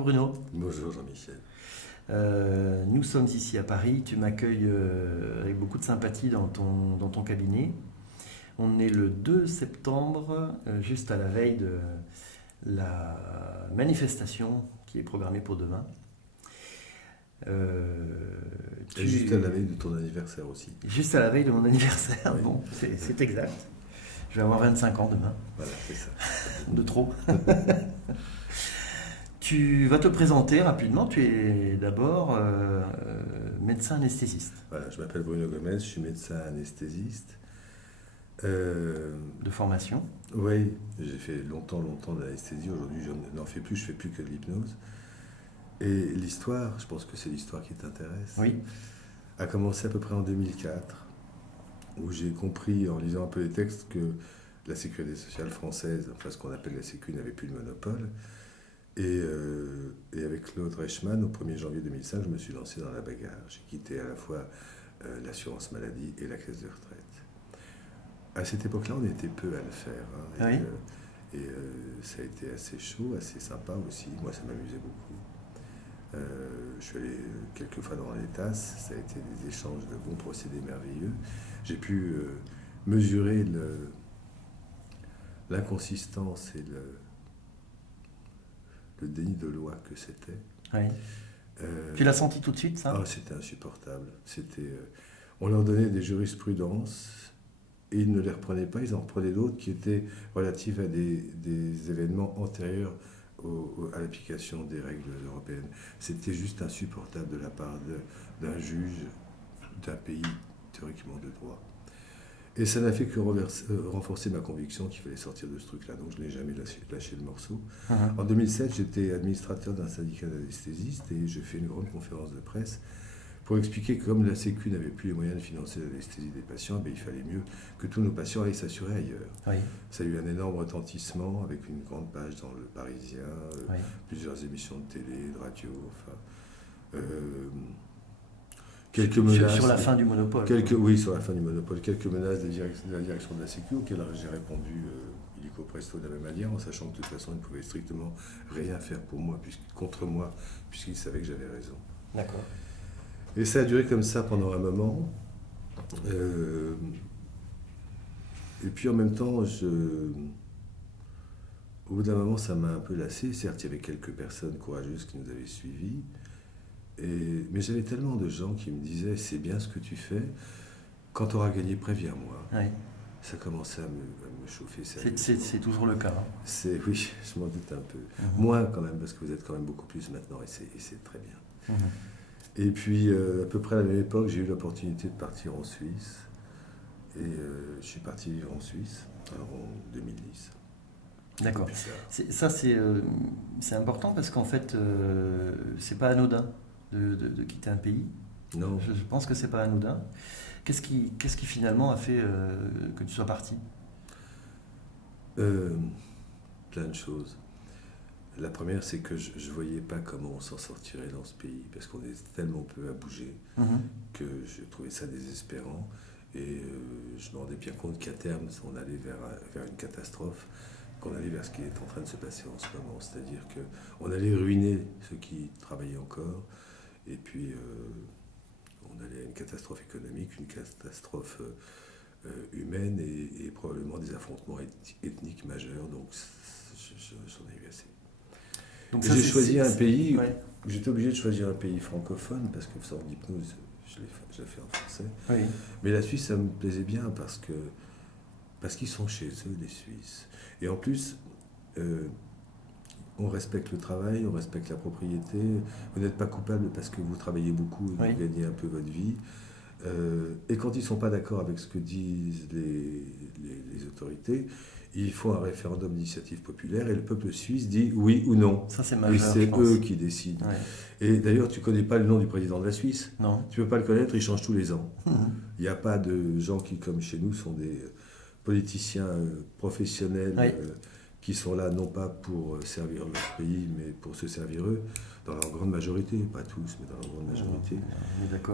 Bruno. Bonjour Jean-Michel. Nous sommes ici à Paris. Tu m'accueilles avec beaucoup de sympathie dans ton cabinet. On est le 2 septembre, juste à la veille de la manifestation qui est programmée pour demain. Et juste à la veille de ton anniversaire aussi. Juste à la veille de mon anniversaire, Oui. bon, c'est exact. Je vais avoir 25 ans demain. Voilà, c'est ça. De trop. Tu vas te présenter rapidement. Tu es d'abord médecin anesthésiste. Voilà, je m'appelle Bruno Gomez, je suis médecin anesthésiste. De formation. Oui, j'ai fait longtemps de l'anesthésie. Aujourd'hui, je n'en fais plus, je fais plus que de l'hypnose. Et l'histoire, je pense que c'est l'histoire qui t'intéresse, Oui. a commencé à peu près en 2004, où j'ai compris en lisant un peu les textes que la sécurité sociale française, enfin ce qu'on appelle la Sécu, n'avait plus de monopole. Et avec Claude Reichmann, au 1er janvier 2005, je me suis lancé dans la bagarre. J'ai quitté à la fois l'assurance maladie et la caisse de retraite. À cette époque-là, on était peu à le faire. Hein, Oui. Ça a été assez chaud, assez sympa aussi. Moi, ça m'amusait beaucoup. Je suis allé quelques fois dans les tasses. Ça a été des échanges de bons procédés merveilleux. J'ai pu mesurer l'inconsistance et le déni de loi que c'était. Oui. Tu l'as senti tout de suite, ça? C'était insupportable. On leur donnait des jurisprudences et ils ne les reprenaient pas, ils en reprenaient d'autres qui étaient relatives à des événements antérieurs à l'application des règles européennes. C'était juste insupportable de la part d'un juge d'un pays théoriquement de droit. Et ça n'a fait que renforcer ma conviction qu'il fallait sortir de ce truc-là. Donc je n'ai jamais lâché le morceau. En 2007, j'étais administrateur d'un syndicat d'anesthésistes et je fais une grande conférence de presse pour expliquer que comme la Sécu n'avait plus les moyens de financer l'anesthésie des patients, il fallait mieux que tous nos patients aillent s'assurer ailleurs. Oui. Ça a eu un énorme retentissement avec une grande page dans Le Parisien, Oui. plusieurs émissions de télé, de radio, quelques menaces. Sur la fin du monopole. Oui, sur la fin du monopole. Quelques menaces de la direction de la Sécu auxquelles j'ai répondu illico presto de la même manière, en sachant que de toute façon, ils ne pouvaient strictement rien faire pour moi, contre moi, puisqu'ils savaient que j'avais raison. D'accord. Et ça a duré comme ça pendant un moment. Et puis en même temps, au bout d'un moment, ça m'a un peu lassé. Certes, il y avait quelques personnes courageuses qui nous avaient suivis. Mais j'avais tellement de gens qui me disaient « c'est bien ce que tu fais, quand tu auras gagné, préviens-moi ». Oui. Ça commençait à me chauffer. C'est toujours le cas. Hein. Oui, je m'en doute un peu. Moins quand même, parce que vous êtes quand même beaucoup plus maintenant, et c'est très bien. Et puis, à peu près à la même époque, j'ai eu l'opportunité de partir en Suisse. Et je suis parti vivre en Suisse en 2010. D'accord. C'est important parce qu'en fait, c'est pas anodin de quitter un pays. Non. Je pense que c'est pas anodin. Qu'est-ce qui finalement a fait que tu sois parti? Plein de choses. La première, c'est que je ne voyais pas comment on s'en sortirait dans ce pays, parce qu'on est tellement peu à bouger que je trouvais ça désespérant. Et je me rendais bien compte qu'à terme, on allait vers une catastrophe, qu'on allait vers ce qui est en train de se passer en ce moment. C'est-à-dire qu'on allait ruiner ceux qui travaillaient encore, et puis on allait à une catastrophe économique, une catastrophe humaine et probablement des affrontements ethniques majeurs. Donc j'en ai eu assez. Donc j'ai choisi un pays, j'étais obligé de choisir un pays francophone, parce que sans l'hypnose, je l'ai fait en français. Oui. Mais la Suisse, ça me plaisait bien parce qu'ils sont chez eux, les Suisses. Et en plus, on respecte le travail, on respecte la propriété. Vous n'êtes pas coupable parce que vous travaillez beaucoup et vous gagnez un peu votre vie. Et quand ils ne sont pas d'accord avec ce que disent les autorités, il faut un référendum d'initiative populaire et le peuple suisse dit oui ou non. Ça, c'est majeur, et c'est eux qui décident. Ouais. Et d'ailleurs, tu ne connais pas le nom du président de la Suisse. Non. Tu ne peux pas le connaître, il change tous les ans. Il n'y a pas de gens qui, comme chez nous, sont des politiciens professionnels qui sont là non pas pour servir leur pays, mais pour se servir eux, dans leur grande majorité, pas tous, mais dans leur grande majorité.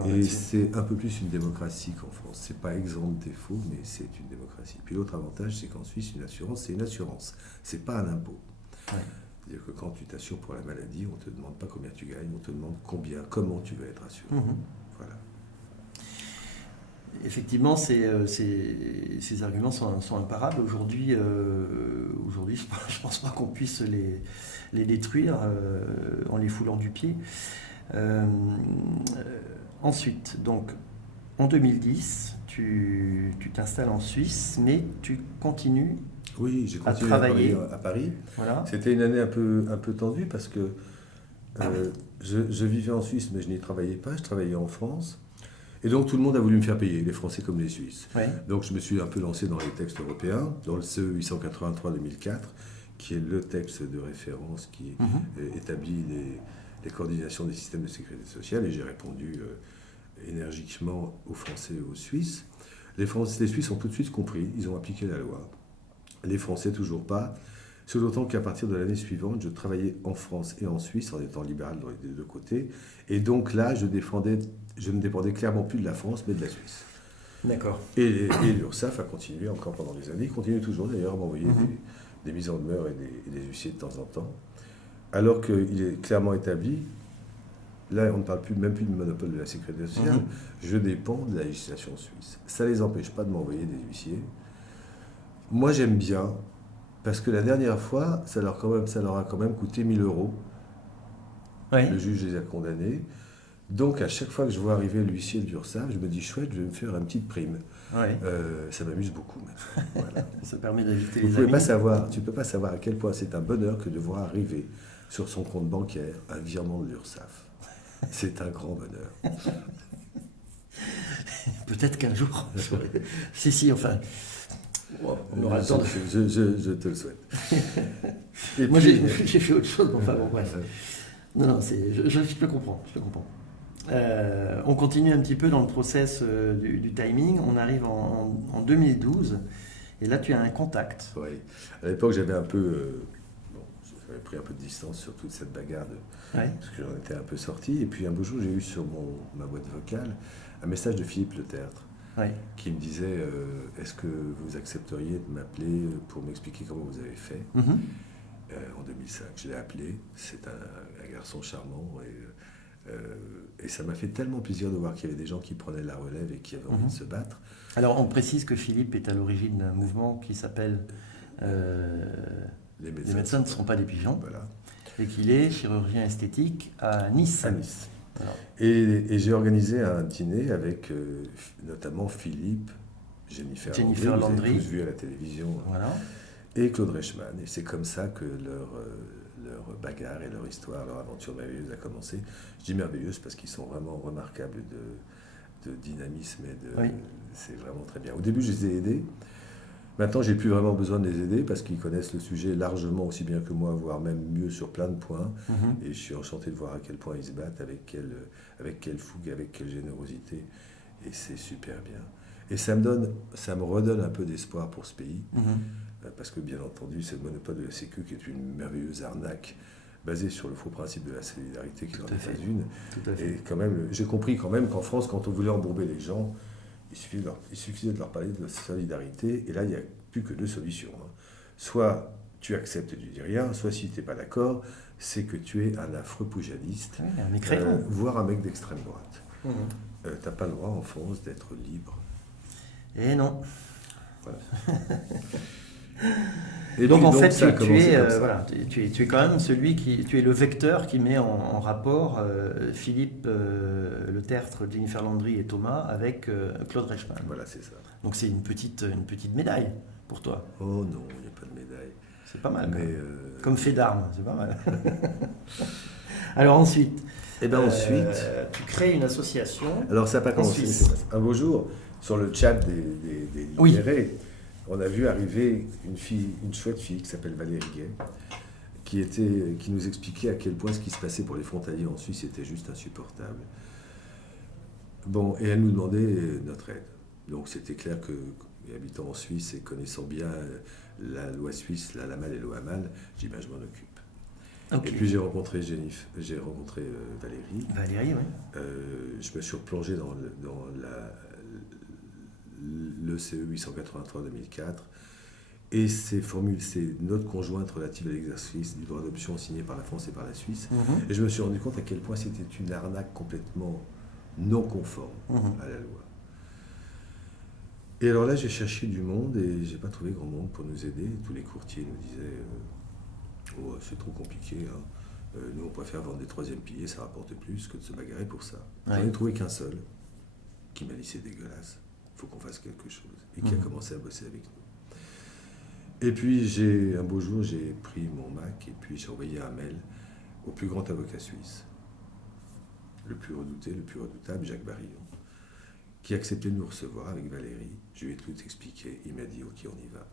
Et c'est un peu plus une démocratie qu'en France. C'est pas exempt de défauts, mais c'est une démocratie. Puis l'autre avantage, c'est qu'en Suisse, une assurance, c'est une assurance. C'est pas un impôt. Ouais. C'est-à-dire que quand tu t'assures pour la maladie, on ne te demande pas combien tu gagnes, on te demande comment tu veux être assuré. Voilà. Effectivement, ces arguments sont imparables. Aujourd'hui, je pense pas qu'on puisse les détruire en les foulant du pied. Ensuite, donc, en 2010, tu t'installes en Suisse, mais tu continues Oui, j'ai continué à travailler à Paris. Voilà. C'était une année un peu tendue parce que je vivais en Suisse, mais je n'y travaillais pas. Je travaillais en France. Et donc tout le monde a voulu me faire payer, les Français comme les Suisses. Ouais. Donc je me suis un peu lancé dans les textes européens, dans le CE 883-2004, qui est le texte de référence qui établit les coordinations des systèmes de sécurité sociale. Et j'ai répondu énergiquement aux Français et aux Suisses. Les Suisses ont tout de suite compris, ils ont appliqué la loi. Les Français, toujours pas. C'est d'autant qu'à partir de l'année suivante, je travaillais en France et en Suisse en étant libéral des deux côtés. Et donc là, je ne dépendais clairement plus de la France, mais de la Suisse. D'accord. Et l'URSSAF a continué encore pendant des années. Il continue toujours d'ailleurs à m'envoyer des mises en demeure et des huissiers de temps en temps. Alors qu'il est clairement établi, là on ne parle même plus de monopole de la sécurité sociale, je dépends de la législation suisse. Ça ne les empêche pas de m'envoyer des huissiers. Moi j'aime bien, parce que la dernière fois, ça leur a quand même coûté 1 000 €. Ouais. Le juge les a condamnés. Donc à chaque fois que je vois arriver l'huissier de l'URSSAF, je me dis chouette, je vais me faire une petite prime. Ouais. Ça m'amuse beaucoup. Voilà. Ça permet d'éviter Tu les ne peux pas savoir à quel point c'est un bonheur que de voir arriver sur son compte bancaire un virement de l'URSSAF. C'est un grand bonheur. Peut-être qu'un jour. si, enfin. On aura le temps. Je te le souhaite. Et moi, j'ai fait autre chose. Enfin, bon, bref. Non, je peux comprendre. On continue un petit peu dans le process du timing. On arrive en 2012. Et là, tu as un contact. Oui. À l'époque, j'avais j'avais pris un peu de distance sur toute cette bagarre, parce que j'en étais un peu sorti. Et puis un beau jour, j'ai eu sur ma boîte vocale un message de Philippe Le Tertre. Qui me disait est-ce que vous accepteriez de m'appeler pour m'expliquer comment vous avez fait en 2005. Je l'ai appelé, c'est un garçon charmant et ça m'a fait tellement plaisir de voir qu'il y avait des gens qui prenaient la relève et qui avaient envie de se battre. Alors on précise que Philippe est à l'origine d'un mouvement qui s'appelle Les médecins ne sont pas des pigeons, voilà. Et qu'il est chirurgien esthétique à Nice. Alors. Et j'ai organisé un dîner avec notamment Philippe, Jennifer Landry, vous avez tous vu à la télévision, et Claude Reichmann. Et c'est comme ça que leur bagarre et leur histoire, leur aventure merveilleuse a commencé. Je dis merveilleuse parce qu'ils sont vraiment remarquables de dynamisme c'est vraiment très bien. Au début, je les ai aidés. Maintenant, j'ai plus vraiment besoin de les aider parce qu'ils connaissent le sujet largement aussi bien que moi, voire même mieux sur plein de points. Et je suis enchanté de voir à quel point ils se battent, avec quelle fougue, avec quelle générosité. Et c'est super bien. Et ça me redonne un peu d'espoir pour ce pays. Parce que bien entendu, c'est le monopole de la Sécu qui est une merveilleuse arnaque basée sur le faux principe de la solidarité qui n'en est pas une. Et quand même, j'ai compris quand même qu'en France, quand on voulait embourber les gens, il suffisait de leur parler de la solidarité, et là, il n'y a plus que deux solutions. Soit tu acceptes et tu dis rien, soit si tu n'es pas d'accord, c'est que tu es un affreux poujadiste, voire un mec d'extrême droite. Tu n'as pas le droit en France d'être libre. Et non. Voilà. Et donc en fait, tu es quand même tu es le vecteur qui met en rapport Philippe Le Tertre, Jennifer Landry et Thomas avec Claude Reichmann. Voilà, c'est ça. Donc c'est une petite médaille pour toi. Oh non, il n'y a pas de médaille. C'est pas mal. Mais comme fait d'armes, c'est pas mal. Alors ensuite, tu crées une association. Alors ça n'a pas commencé. Un beau jour, sur le chat des libérés, on a vu arriver une chouette fille qui s'appelle Valérie Gay, qui nous expliquait à quel point ce qui se passait pour les frontaliers en Suisse était juste insupportable. Bon, et elle nous demandait notre aide. Donc c'était clair que, habitant en Suisse et connaissant bien la loi suisse, la LAMAL et l'OAMAL, j'ai dit je m'en occupe. Okay. Et puis j'ai rencontré Valérie. Valérie, oui. Je me suis replongé dans le CE 883-2004 Et c'est notes conjointes relatives à l'exercice du droit d'option signées par la France et par la Suisse. Et je me suis rendu compte à quel point c'était une arnaque complètement non conforme à la loi. Et alors là, j'ai cherché du monde et j'ai pas trouvé grand monde pour nous aider. Tous les courtiers nous disaient oh, c'est trop compliqué, hein. Nous on préfère vendre des troisièmes piliers, ça rapporte plus que de se bagarrer pour ça. J'en ai trouvé qu'un seul qui m'a dit c'est dégueulasse, il faut qu'on fasse quelque chose, et qui a commencé à bosser avec nous. Et puis un beau jour, j'ai pris mon Mac et puis j'ai envoyé un mail au plus grand avocat suisse, le plus redouté, le plus redoutable, Jacques Barillon, qui a accepté de nous recevoir avec Valérie. Je lui ai tout expliqué, il m'a dit ok, on y va.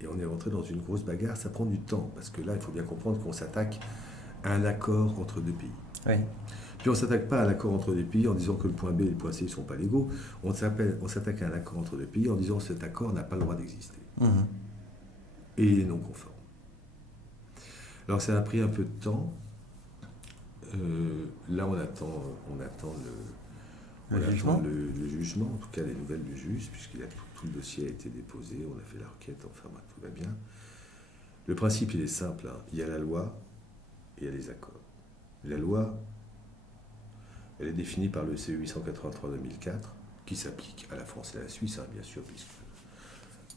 Et on est rentré dans une grosse bagarre, ça prend du temps, parce que là, il faut bien comprendre qu'on s'attaque à un accord entre deux pays. Oui. Puis on ne s'attaque pas à un accord entre deux pays en disant que le point B et le point C ne sont pas légaux, on s'attaque à un accord entre deux pays en disant que cet accord n'a pas le droit d'exister. Et il est non conforme. Alors ça a pris un peu de temps. Là, on attend le jugement, en tout cas les nouvelles du juge, puisque tout le dossier a été déposé, on a fait la requête, enfin tout va bien. Le principe, il est simple, hein. Il y a la loi et il y a les accords. La loi, elle est définie par le CE 883-2004, qui s'applique à la France et à la Suisse, hein, bien sûr, puisque,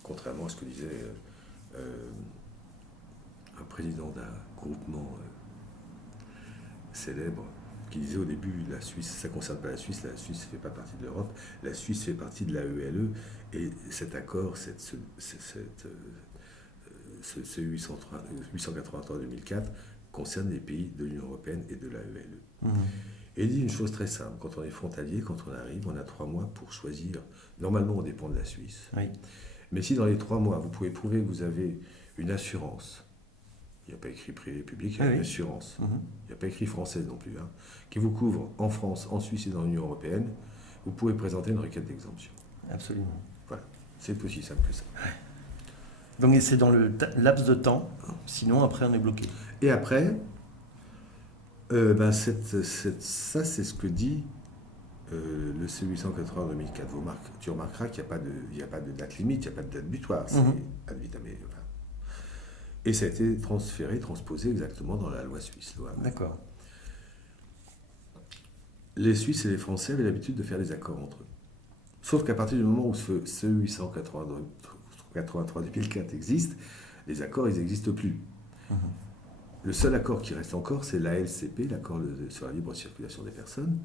contrairement à ce que disait un président d'un groupement célèbre, qui disait au début, la Suisse, ça ne concerne pas la Suisse ne fait pas partie de l'Europe, la Suisse fait partie de la ELE, et cet accord, ce 883-2004, concerne les pays de l'Union européenne et de la ELE. Et il dit une chose très simple, quand on est frontalier, quand on arrive, on a 3 mois pour choisir. Normalement, on dépend de la Suisse. Oui. Mais si dans les 3 mois, vous pouvez prouver que vous avez une assurance, il n'y a pas écrit privé public, il y a une assurance, il n'y a pas écrit française non plus, hein, qui vous couvre en France, en Suisse et dans l'Union européenne, vous pouvez présenter une requête d'exemption. Absolument. Voilà, c'est aussi simple que ça. Donc c'est dans le laps de temps, sinon après on est bloqué. Et après, ça c'est ce que dit le C880-2004. Tu remarqueras qu'il n'y a pas de date limite, il n'y a pas de date butoir, c'est ad vitam aeternam. Et ça a été transposé exactement dans la loi suisse. D'accord. Les Suisses et les Français avaient l'habitude de faire des accords entre eux. Sauf qu'à partir du moment où ce 883-2004 existe, les accords, ils n'existent plus. Le seul accord qui reste encore, c'est l'ALCP, l'accord sur la libre circulation des personnes,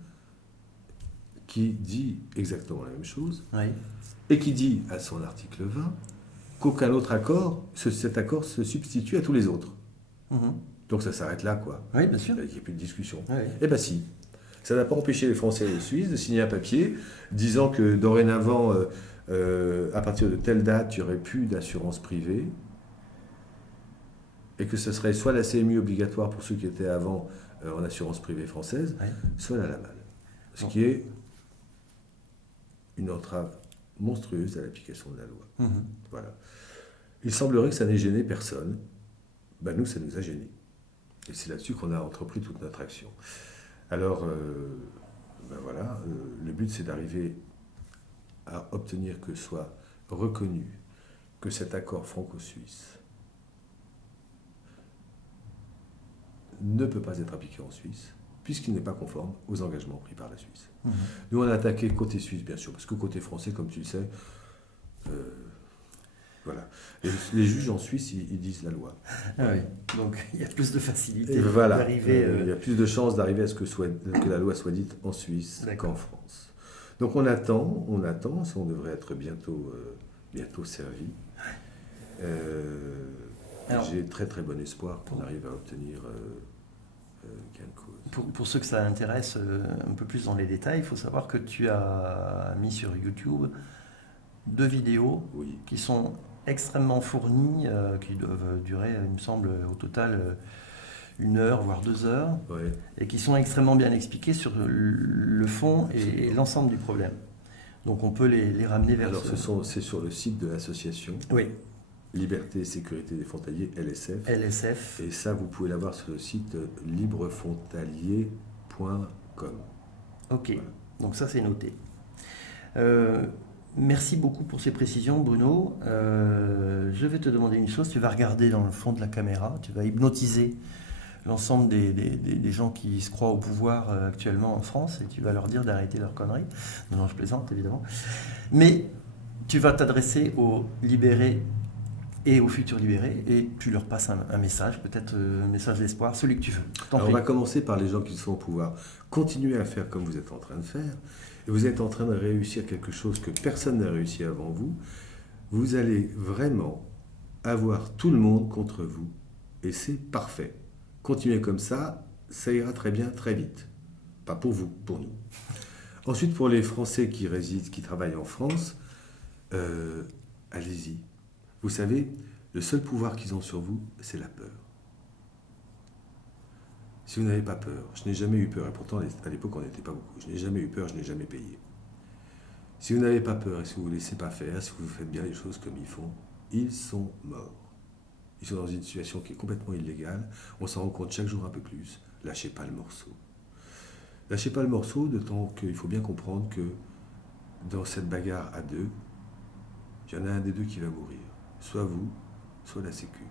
qui dit exactement la même chose, et qui dit à son article 20 qu'aucun autre accord, cet accord se substitue à tous les autres. Donc ça s'arrête là, quoi. Oui, bien sûr. Il n'y a plus de discussion. Eh bien si. Ça n'a pas empêché les Français et les Suisses de signer un papier disant que dorénavant, à partir de telle date, il n'y aurait plus d'assurance privée et que ce serait soit la CMU obligatoire pour ceux qui étaient avant en assurance privée française, soit la LAMAL. Ce qui est une entrave monstrueuse à l'application de la loi. Voilà. Il semblerait que ça n'ait gêné personne. Nous, ça nous a gênés. Et c'est là-dessus qu'on a entrepris toute notre action. Alors, le but, c'est d'arriver à obtenir que soit reconnu que cet accord franco-suisse ne peut pas être appliqué en Suisse, puisqu'il n'est pas conforme aux engagements pris par la Suisse. Nous, on a attaqué côté suisse, bien sûr, parce que côté français, comme tu le sais, voilà. Les juges en Suisse, ils disent la loi. Donc il y a plus de facilité d'arriver. Il y a plus de chances d'arriver à ce que la loi soit dite en Suisse qu'en France. Donc on attend, on devrait être bientôt servi. J'ai très très bon espoir qu'on arrive à obtenir gain de cause. Pour ceux que ça intéresse un peu plus dans les détails, il faut savoir que tu as mis sur YouTube 2 vidéos qui sont extrêmement fournies, qui doivent durer, il me semble, au total 1 heure, voire 2 heures, et qui sont extrêmement bien expliquées sur le fond et l'ensemble du problème. Donc on peut les ramener vers... Alors c'est sur le site de l'association Liberté et Sécurité des Frontaliers, LSF. Et ça, vous pouvez l'avoir sur le site librefrontalier.com. Ok, donc ça c'est noté. Merci beaucoup pour ces précisions, Bruno. Je vais te demander une chose. Tu vas regarder dans le fond de la caméra, tu vas hypnotiser l'ensemble des gens qui se croient au pouvoir actuellement en France et tu vas leur dire d'arrêter leurs conneries. Non, non, je plaisante évidemment. Mais tu vas t'adresser aux libérés et aux futurs libérés et tu leur passes un message, peut-être un message d'espoir, celui que tu veux. Alors on va commencer par les gens qui sont au pouvoir. Continuez à faire comme vous êtes en train de faire et vous êtes en train de réussir quelque chose que personne n'a réussi avant vous. Vous allez vraiment avoir tout le monde contre vous et c'est parfait. Continuez comme ça ira très bien, très vite. Pas pour vous, pour nous. Ensuite, pour les Français qui résident, qui travaillent en France, allez-y. Vous savez, le seul pouvoir qu'ils ont sur vous, c'est la peur. Si vous n'avez pas peur, je n'ai jamais eu peur, et pourtant à l'époque on n'était pas beaucoup, je n'ai jamais eu peur, je n'ai jamais payé. Si vous n'avez pas peur et si vous ne vous laissez pas faire, si vous faites bien les choses comme ils font, ils sont morts. Ils sont dans une situation qui est complètement illégale, on s'en rend compte chaque jour un peu plus. Lâchez pas le morceau. Lâchez pas le morceau, d'autant qu'il faut bien comprendre que dans cette bagarre à deux, il y en a un des deux qui va mourir. Soit vous, soit la Sécu.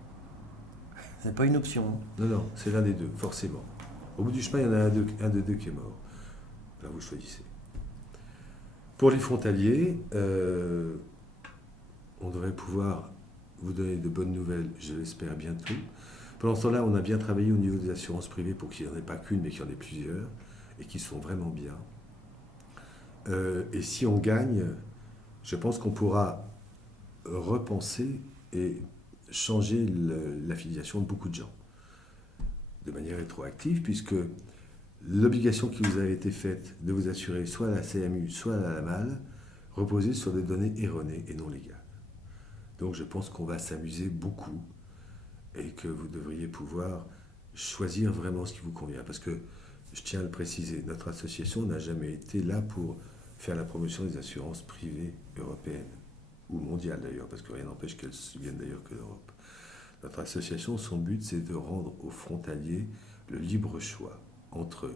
C'est pas une option. Non, non, c'est l'un des deux, forcément. Au bout du chemin, il y en a un des deux qui est mort. Là, vous choisissez. Pour les frontaliers, on devrait pouvoir vous donner de bonnes nouvelles, je l'espère bientôt. Pendant ce temps-là, on a bien travaillé au niveau des assurances privées pour qu'il n'y en ait pas qu'une, mais qu'il y en ait plusieurs, et qui sont vraiment bien. Et si on gagne, je pense qu'on pourra repenser et changer l'affiliation de beaucoup de gens de manière rétroactive, puisque l'obligation qui vous a été faite de vous assurer soit à la CMU, soit à la MAL, reposait sur des données erronées et non légales. Donc je pense qu'on va s'amuser beaucoup et que vous devriez pouvoir choisir vraiment ce qui vous convient. Parce que, je tiens à le préciser, notre association n'a jamais été là pour faire la promotion des assurances privées européennes, ou mondiales d'ailleurs, parce que rien n'empêche qu'elles viennent d'ailleurs que d'Europe. Notre association, son but, c'est de rendre aux frontaliers le libre choix entre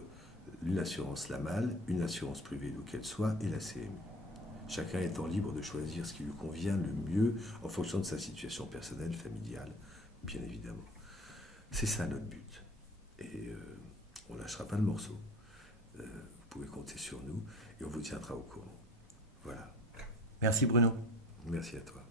une assurance LAMAL, une assurance privée d'où qu'elle soit, et la CMU. Chacun étant libre de choisir ce qui lui convient le mieux en fonction de sa situation personnelle, familiale, bien évidemment. C'est ça notre but. Et on ne lâchera pas le morceau. Vous pouvez compter sur nous et on vous tiendra au courant. Voilà. Merci Bruno. Merci à toi.